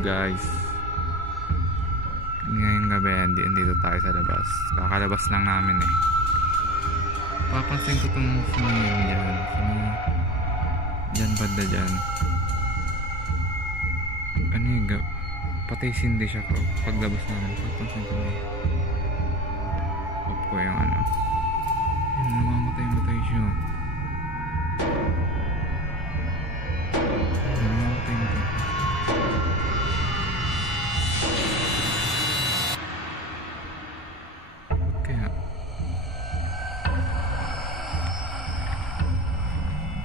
guys, ngayong gabi dito tayo sa labas. Kakalabas lang namin eh. Papansin ko itong sinihin dyan. Dyan banda dyan. Ano yung patay sindi siya ko. Paglabas namin papansin ko eh. Off ko yung ano. Ayun, namamatay siya.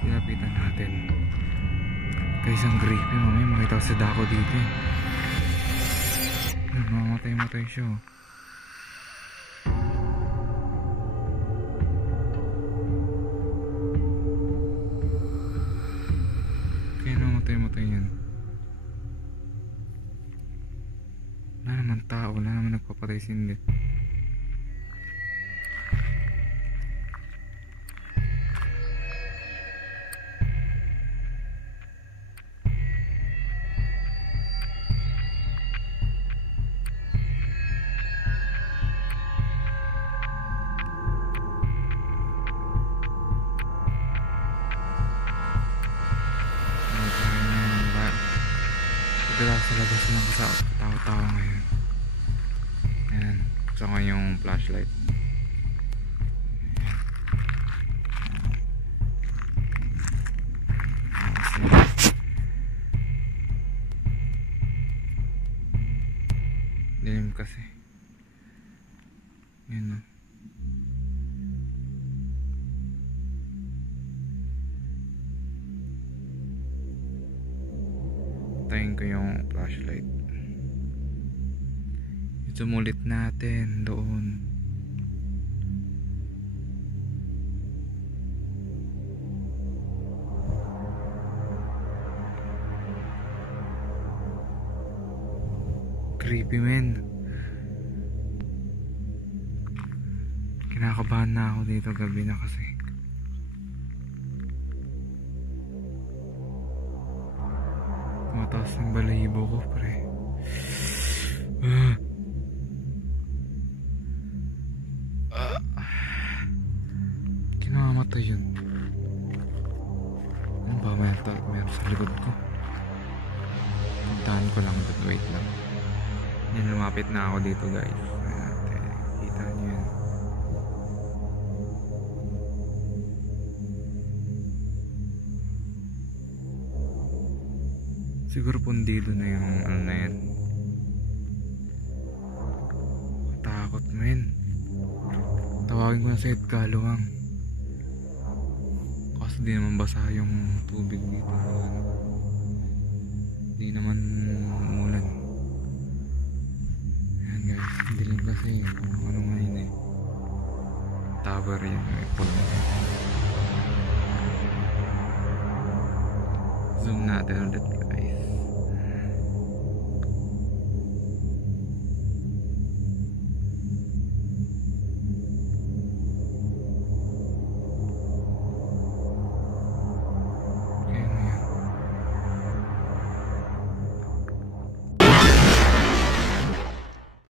Lapitan natin guys, ang creepy. Mamaya makita ko sa dako dito eh. Mamatay siya. Kaya namatay yan. Wala naman tao, wala naman nagpapatay sindi. Dito sa labas lang sa tawa-tawa ngayon. Ayan, buksan ko yung flashlight. Dilim kasi. Ayan o. Tayin ko yung flashlight. Sumulit natin doon. Creepy men. Kinakabahan na ako dito, gabi na kasi. Mataas ang balahibo ko, pre. Kinamamatay yun. Ano ba? Meron sa likod ko. Puntahan ko lang. Wait lang. Yan, lumapit na ako dito guys. Kita nyo yan. Siguro pundido na yung ano na yan. Matakot men. Tawagin ko na sa Edgaluwang. Kaso di naman basa yung tubig dito. Di naman umulan. Ayan guys, dilim kasi ano nga yun eh. Tower yun. Zoom natin ulit.